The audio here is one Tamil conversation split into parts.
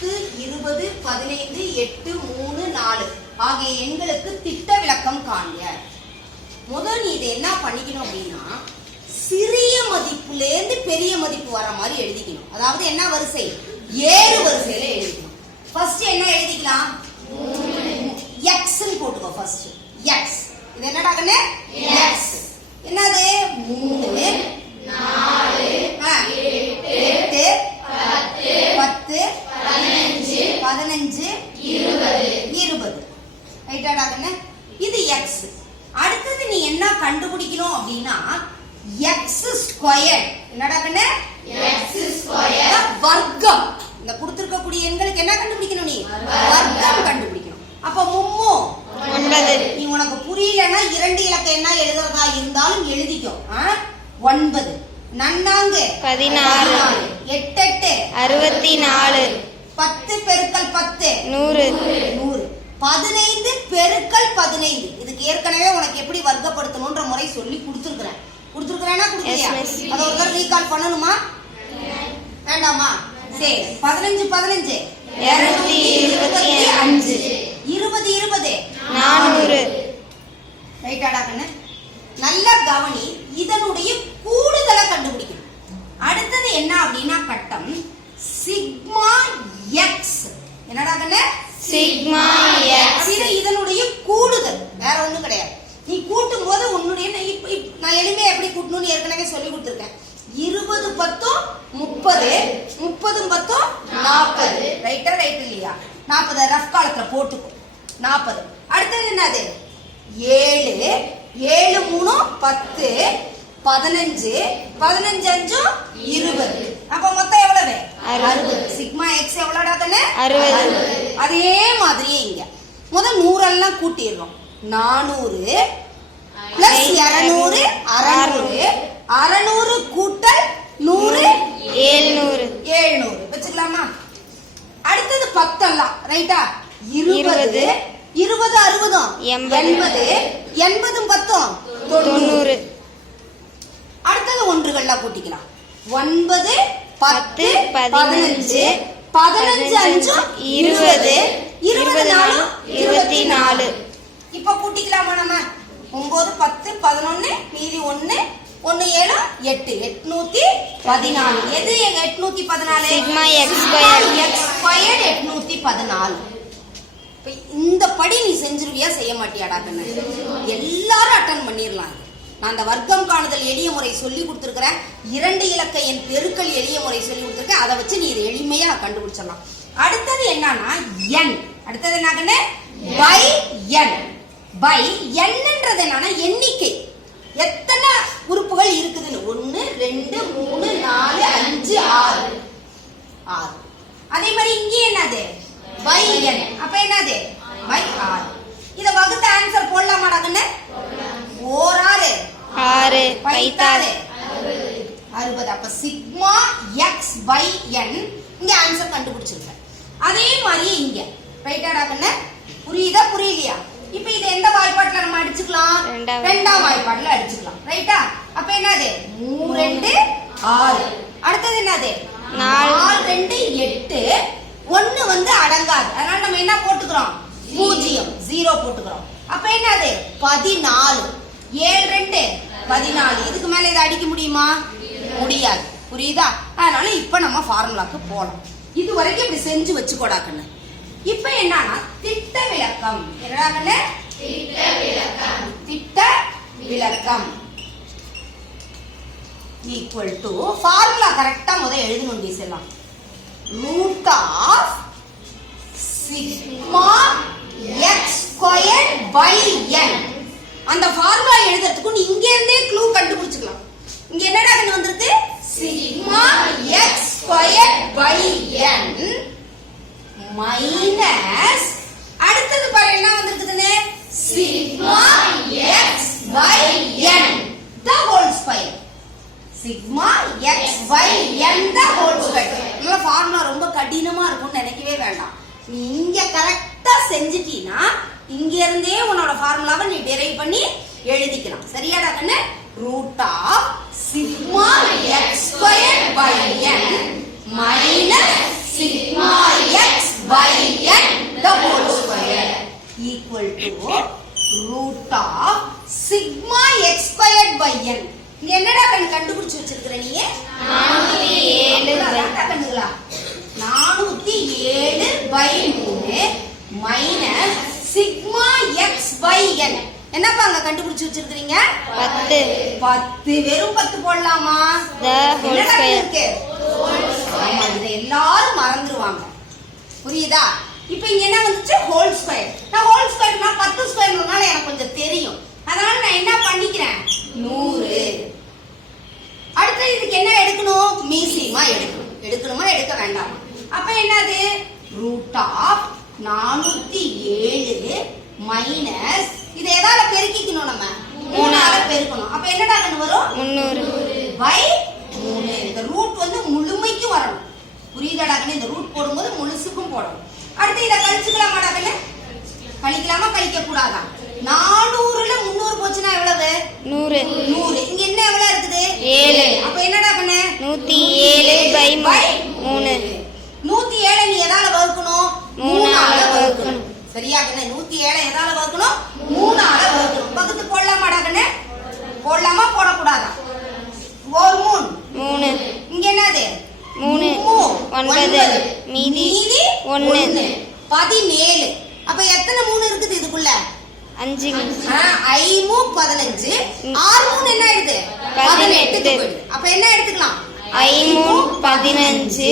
10, 20, 15, 8, 3, 4 ஆகிய எண்களுக்கு திட்ட விலக்கம் காண்க. முதல் நீ இதை என்ன பண்ணிக்கணும் அப்படின்னா, சிறிய மதிப்புல இருந்து பெரிய மதிப்பு வர மாதிரி எழுதிக்கணும். அதாவது என்ன வரிசை? ஏறு வரிசையில எழுதிக்கணும். ஃபர்ஸ்ட் என்ன எழுதிக்கலாம்? எக்ஸ் போட்டுக்கோ. First X. இது என்னடா கண்ணு? எக்ஸ். என்னது? 3, 4, 8, 10, 15, 20. ரைட்டாடா கண்ணு? இது எக்ஸ். அடுத்தது நீ என்ன கண்டுபிடிக்கணும் அப்படின்னா, எக்ஸ் ஸ்கொயர். என்னடா கண்ணு? எக்ஸ் ஸ்கொயர் வர்க்கம். இந்த கொடுத்திருக்கக்கூடிய எண்களுக்கு என்ன கண்டுபிடிக்கணும்? நீ வர்க்கம் கண்டுபிடிக்கணும். அப்ப மும்மு 9. நீ உனக்கு புரியலன்னா 2 இலக்க என்ன எழுதுறதா இருந்தாலும் எழுதிக்கோ. 9 நன்னாங்கு 16 8 8 64 10 பெருக்கல் 10 100 15 பெருக்கல் 15. இதுக்கு ஏற்கனவே உனக்கு எப்படி வர்க்கப்படுத்தணும்ன்ற முறை சொல்லி கொடுத்துருக்கிறேன். கொடுத்துருக்கிறேன்னா கொடுக்கலையா? அதை ஒரு தடவை ரீகால் பண்ணணுமா வேண்டாமா? சரி. 15 15 225 20 20 400. ரைட்டாடா கண்ணு? நல்லா கவனி. இதனுடைய கூடுதலை கண்டுபிடிக்கணும். அடுத்தது என்ன அப்படின்னா கட்டம் சிக்மா எக்ஸ். என்னடா கண்ணு? Sigma X. இது இதனுடைய கூடுதல், வேற ஒண்ணும் கிடையாது. நீ கூட்டும் போது உன்னுடைய நான் எளிமையா எப்படி கூட்டணும்னு ஏற்கனவே சொல்லி கொடுத்துருக்கேன். 20 10 30 30 10 40. ரைட்டா? ரைட் இல்லையா? 40 ரஃப் காலத்துல போட்டுக்கோ. 40. அடுத்தது என்னது? 7 7 3 10 15 15 5 20. அப்ப மொத்தம் எவ்வளவு? 60. சிக்மா எக்ஸ் எவ்வளவுடா கண்ணு? 60. அதே மாதிரியே இங்க முதல் 100 எல்லாம் கூட்டிடுறோம். 400 பிளஸ் 200 600 600 கூட்டல் 100 700 700 வச்சுக்கலாமா? அடுத்தது 10 எல்லாம் ரைட்டா? 20 20 60 80 80 10 90. அடுத்தது ஒன்றுகள்லாம் கூட்டிக்கலாம். 9 10 15 15 5 20 24 24. இப்ப கூட்டிக்கலாமா நம்ம? 9 10 11 மீதி 1 1 7 8 814. எது 814? Sigma x square. X square 814. இந்த படி நீ செஞ்சிருவியா செய்ய மாட்டியாடா கண்ணு? எல்லாரும் அட்டன் பண்ணிடலாம். நான் அந்த வர்க்கம் காணுதல் எளிய முறை சொல்லி கொடுத்துருக்கிறேன். 2 இலக்க எண் பெருக்கல் எளிய முறை சொல்லி கொடுத்துருக்கேன். அதை வச்சு நீ இதை எளிமையா கண்டுபிடிச்சிடலாம். அடுத்தது என்னன்னா என். அடுத்தது என்ன கண்ணு? By N. பை என்னன்றது என்னன்னா எண்ணிக்கை. எத்தனை உறுப்புகள் இருக்குதுன்னு. 1 2 3 4 5 6 6. அதே மாதிரி இங்கே என்னது? பை என். அப்ப என்னது? பை 6. இத வகுத்த ஆன்சர் போடலாமாடா கண்ணு? 4 6 6 60. அப்ப சிக்மா எக்ஸ் பை என் இங்க ஆன்சர் கண்டுபிடிச்சிருக்க. அதே மாதிரி இங்க ரைட்டாடா கண்ணு? புரியுதா புரியலையா? இப்ப இதை எந்த வாய்ப்பாட்டுல நம்ம அடிச்சுக்கலாம்? 2ஆம் வாய்ப்பாட்டுல அடிச்சுக்கலாம். ரைட்டா? அப்ப என்னது? 3 2 6. அடுத்தது என்னது? 4 2 8. 1 வந்து அடங்காது. அதனால நம்ம என்ன போட்டுக்கிறோம்? 0 0 போட்டுக்கிறோம். அப்ப என்னது? 14. 7 2 14. இதுக்கு மேல இதை அடிக்க முடியுமா? முடியாது. புரியுதா? அதனால இப்ப நம்ம ஃபார்முலாக்கு போலாம். இது வரைக்கும் இப்படி செஞ்சு வச்சுக்கோடா கண்ணு. இப்ப என்னன்னா திட்ட விலக்கம். என்னடா கண்ணு? திட்ட விலக்கம். திட்ட விலக்கம் ஈக்குவல் டு ஃபார்முலா கரெக்டா முதல்ல எழுதணும். டீசெல்லாம் root of sigma x square by n. அந்த ஃபார்முலா எழுதுறதுக்கு நீ இங்க இருந்தே க்ளூ கண்டுபிடிச்சுக்கலாம். இங்க என்னடா கண்ணு வந்திருக்கு? Sigma x square by n minus அடுத்தது பாரு என்ன வந்திருக்குதுன்னு? Sigma x by n the whole square. Sigma x by n the whole square. இந்த ஃபார்முலா ரொம்ப கடினமா இருக்கும்னு நினைக்கவே வேண்டாம். நீ இங்க கரெக்டா செஞ்சிட்டீனா இங்க இருந்தே உன்னோட ஃபார்முலாவை நீ டெரைவ் பண்ணி எழுதிக்கலாம். சரியாடா கண்ணு? Root of sigma x square by n minus sigma x root of sigma x squared by n. இங்க என்னடா கண்டுபிடிச்சு வச்சிருக்கிற நீ? 407 by 3 minus sigma x by n. என்னப்பா அங்க கண்டுபிடிச்சு வச்சிருக்கீங்க? 10. 10 வெறும் 10 போடலாமா? இருக்கு ஆமா, இதை எல்லாரும் மறந்துடுவாங்க. புரியுதா? இப்போ இங்க என்ன வந்துச்சு? Whole square. நான் ஹோல் ஸ்கொயர்னா 10 ஸ்கொயர்னால எனக்கு கொஞ்சம் தெரியும். அதனால நான் என்ன பண்ணிக்கிறேன்? 100. அடுத்து இதுக்கு என்ன எடுக்கணும்? மீசிமா எடுக்கணும். எடுக்கணுமா எடுக்க வேண்டாமா? அப்ப என்னது? ரூட் ஆஃப் 407 மைனஸ் இதை எதால பெருக்கிக்கணும்? நம்ம 3ஆல பெருக்கணும். அப்ப என்னடா கண்ணு வரும்? 300 பை 3. இந்த ரூட் வந்து முழுமைக்கு வரணும். புரியுதாடா கண்ணு? இந்த ரூட் போடும்போது முழுசுக்கும் போடணும். அடுத்து இதை கழிச்சுக்கலாமாடா கண்ணு? கழிக்கலாமா கழிக்க கூடாதா? 400ல 300 போச்சுன்னா எவ்வளவு? 100. 100. இங்க என்ன எவ்வளவு இருக்குது? 7. அப்ப என்னடா கண்ணு? 107 பை 3. 107 நீ எதால வகுக்கணும்? 3ஆல வகுக்கணும். சரியா கண்ணு? 107 எதால வகுக்கணும்? 3ஆல வகுக்கணும். வகுத்து போடலாமாடா கண்ணு? போடலாமா போடக்கூடாதா? ஒரு 3. இங்க என்னது? 3 9 மீதி 1 17. அப்ப எத்தனை 3 இருக்குது இதுக்குள்ள? 5. 5 15 6 3 என்ன ஆயிடுது? 18. அப்ப என்ன எடுத்துக்கலாம்? 5 15.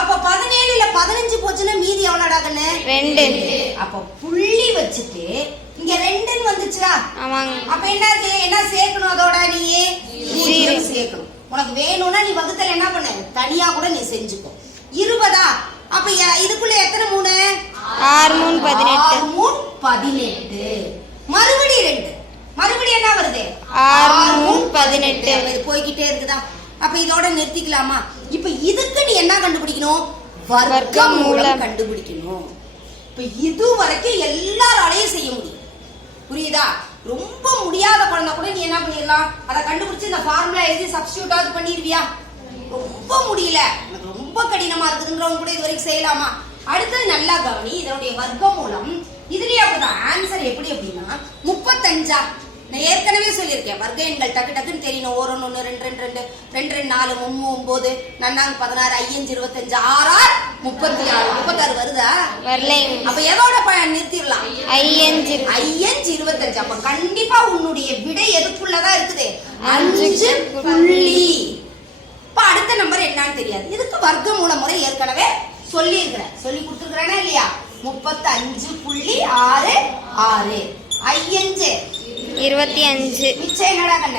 அப்ப 17ல 15 போச்சுன்னா மீதி எவ்வளவுடா கண்ணு? 2. அப்ப புள்ளி வச்சுட்டு இங்க 2ன்னு வந்துச்சுடா. ஆமாங்க. அப்ப என்னது? என்ன சேர்க்கணும்? அதோட நீ 0 சேர்க்கணும். உனக்கு வேணும்னா நீ வகுத்தல என்ன பண்ணு? தனியா கூட நீ செஞ்சுக்கோ. 20. அப்ப இதுக்குள்ள எத்தனை 3? 6 3 18. மறுபடியும் 2. மறுபடியும் என்ன வருது? 6 3 18. இது போய்கிட்டே இருக்குதா? அப்ப இதோட நிறுத்திக்கலாமா? இப்ப இதுக்கு நீ என்ன கண்டுபிடிக்கணும்? வர்க்கமூலம் கண்டுபிடிக்கணும். இப்ப இது வரைக்கும் எல்லாராலையும் செய்ய முடியும். புரியுதா? ரொம்ப முடியாத குழந்தை கூட நீ என்ன பண்ணிடலாம்? அதை கண்டுபிடிச்சு இந்த ஃபார்முலா எழுதி சப்ஸ்டிடியூட் பண்ணிடுவியா? ரொம்ப முடியல, எனக்கு ரொம்ப கடினமா இருக்குதுன்றவங்க கூட இது வரைக்கும் செய்யலாமா? அடுத்தது நல்லா கவனி. இதனுடைய வர்க்கமூலம் இதுலயே அப்படிதான். ஆன்சர் எப்படி அப்படின்னா 35. நான் ஏற்கனவே சொல்லியிருக்கேன். வர்க்க எண்கள் டக்கு டக்குன்னு தெரியணும். 1 1 2 2 2 2 2 4 3 9 4 16 5 25 6 36 36 வருதா? வரல. அப்ப எதோட நிறுத்திடலாம்? 5 25. அப்ப கண்டிப்பா உன்னுடைய விடை எதுக்குள்ளதான் இருக்குது? 5 புள்ளி. இப்ப அடுத்த நம்பர் என்னன்னு தெரியாது. இதுக்கு வர்க்கமூல முறை ஏற்கனவே சொல்லி இருக்கிறேன். சொல்லி கொடுத்துருக்கிறேன்னா இல்லையா? 35.66 5 25 மிச்சம் என்னடா கண்ணு?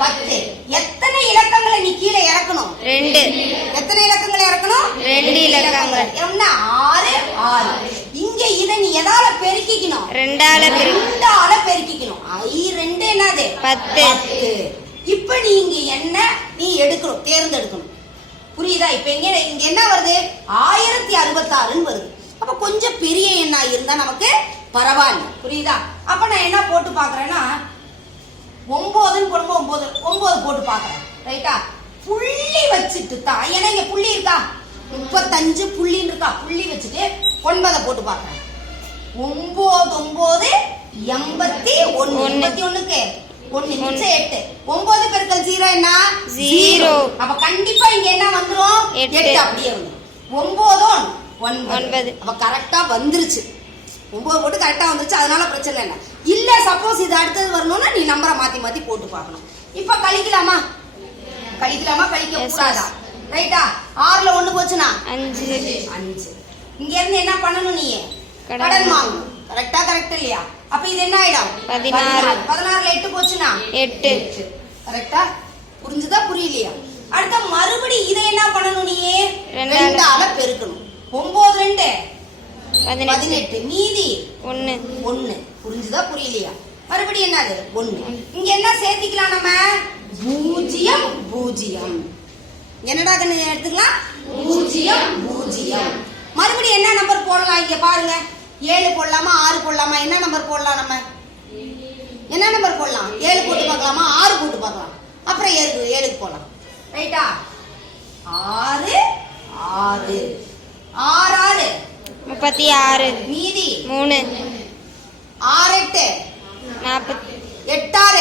10. எத்தனை இலக்கங்களை நீ கீழே இறக்கணும்? 2. எத்தனை இலக்கங்களை இறக்கணும்? 2 இலக்கங்கள். என்ன? 6 6. இங்க இத நீ எதால பெருக்கிக்கணும்? 2ஆல பெருக்கிக்கணும். 2 என்னது? 10. இப்ப நீ இங்க என்ன நீ எடுக்கணும்? தேர்ந்தெடுக்கணும். புரியுதா? இப்ப இங்க என்ன வருது? 1066 வருது. அப்ப கொஞ்சம் பெரிய எண்ணா இருந்தா நமக்கு பரவாயில்ல. புரியுதா? அப்ப நான் என்ன போட்டு பாக்குறேன்னா 9 போடும்போது 9 போட்டு பாக்குறேன். ரைட்டா? புள்ளி வச்சுட்டு தான். ஏன்னா இங்க புள்ளி இருக்கா? 35 புள்ளின்னு இருக்கா? புள்ளி வச்சுட்டு 9 போட்டு பாக்குறேன். 9 9 81. 81க்கு 1 மிச்சம் 8. 9 பெருக்கல் 0 என்ன? 0. அப்ப கண்டிப்பா இங்க என்ன வந்துரும்? 8 அப்படியே வந்துரும். 9 9. அப்ப கரெக்டா வந்துருச்சு. 9 போட்டு கரெக்டா வந்துருச்சு. அதனால பிரச்சனை இல்லை. இல்ல சப்போஸ் இது அடுத்தது வரணும்னா நீ நம்பரை மாத்தி மாத்தி போட்டு பார்க்கணும். இப்ப கழிக்கலாமா? கழிக்க கூடாதா? ரைட்டா? 6ல 1 போச்சுனா 5. இங்க இருந்து என்ன பண்ணணும்? நீ கடன் வாங்கணும். கரெக்டா? கரெக்ட் இல்லையா? அப்ப இது என்ன ஆயிடும்? 16. 16ல 8 போச்சுனா 8. கரெக்டா? புரிஞ்சுதா புரியலையா? அடுத்த மறுபடி இதை என்ன பண்ணணும்? நீ 2ஆல பெருக்கணும். 9 2 18. மீதி 1. புரிஞ்சுதா புரியலையா? மறுபடியும் என்னது? 1. இங்க என்ன சேர்த்திக்கலாம்? நம்ம 0 0. என்னடா கண்ணு எடுத்துக்கலாம்? 0 0. மறுபடியும் என்ன நம்பர் போடலாம்? இங்க பாருங்க. 7 போடலாமா 6 போடலாமா? என்ன நம்பர் போடலாம்? நம்ம என்ன நம்பர் போடலாம்? 7 போட்டு பார்க்கலாமா 6 போட்டு பார்க்கலாம்? அப்புறம் 7க்கு போடலாம். ரைட்டா? 6 6 6 6 36. மீதி 3. 6 8 48 8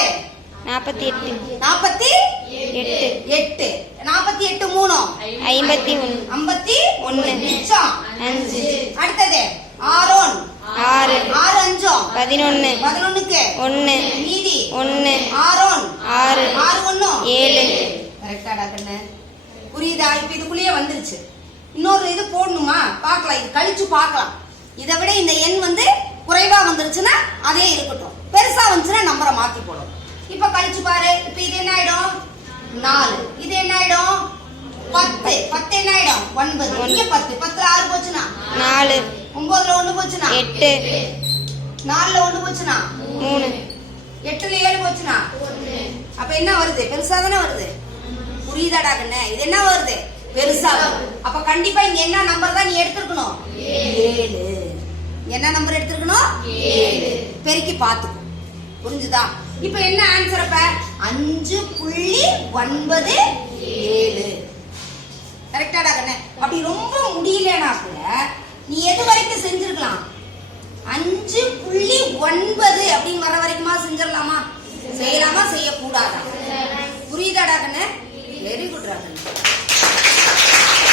48 48 48 3 51 மிச்சம் 5 அடுத்தது ஆரோன் 6 6 5 11 11க்கு 1 மீதி 1 ஆரோன் 6 6 1 7 கரெக்டாடா கண்ணு புரியுதா? இப்ப இதுக்குள்ளேயே வந்துருச்சு. இன்னொரு இது போடணுமா பார்க்கலாம், இது கழிச்சு பார்க்கலாம். இதை விட இந்த எண் வந்து குறைவா வந்துருச்சுன்னா அதே இருக்கட்டும், பெருசா வந்துச்சுன்னா நம்பரை மாத்தி போடும். இப்ப கழிச்சு பாரு. இப்ப இது என்ன ஆயிடும் 4, இது என்ன ஆயிடும் 10 10 என்ன ஆயிடும் 9 இங்க 10 10ல 6 போச்சுனா 4 9ல 1 போச்சுனா 8 4ல 1 போச்சுனா 3 8ல 7 போச்சுனா 1. அப்ப என்ன வருது? பெருசா தானே வருது. புரியுதாடா கண்ணே? இது என்ன வருது? பெருசா. அப்ப கண்டிப்பா இங்க என்ன நம்பர் தான் நீ எடுத்துக்கணும்? 7. என்ன நம்பர் எடுத்துக்கணும்? 7. பெருக்கி பாத்துக்கோ. புரிஞ்சுதா? இப்ப என்ன ஆன்சர்? அப்ப 5.97. கரெக்டாடா கண்ணே? அப்படி ரொம்ப முடியலனா கூட நீ எது வரைக்கும் செஞ்சிருக்கலாம்? 5.9 அப்படின்னு வர வரைக்கும்